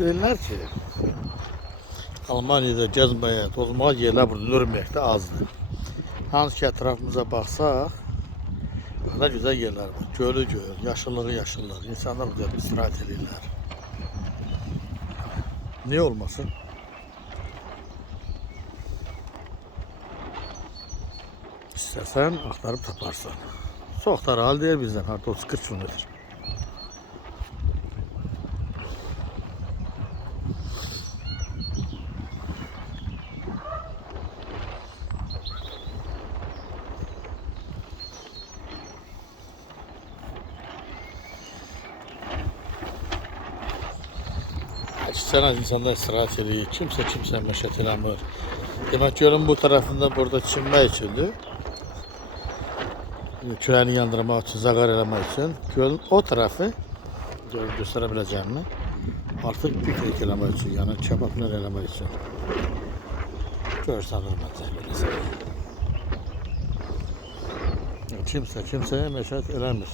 Deyirlər ki, Almaniyada gəzməyə, tozmağa yerlər burada Nürnbergdə azdır. Hansı ki ətrafımıza baxsaq, burada güzel yerler var. Gölü göl, yaşıllığı yaşıllığı. İnsanlar burada istirahat edirlər. Niye olmasın? İstersen aktarıp taparsan. Soğuklar hal değil bizden. Harda 30-40 kilometre. Sen az insanlar istirahat ediyor. Kimse meşet eləmir. Demek ki yolun bu tarafında burada çinmək üçündür. Kürəni yandırmaq üçün, zaqar eləmək üçün. Gölün o tarafı göstərə biləcəyimi artıq piknik eləmək üçün, yəni kebablar eləmək üçün. Görsənir mənzərə. Kimse kimseye meşet eləmir.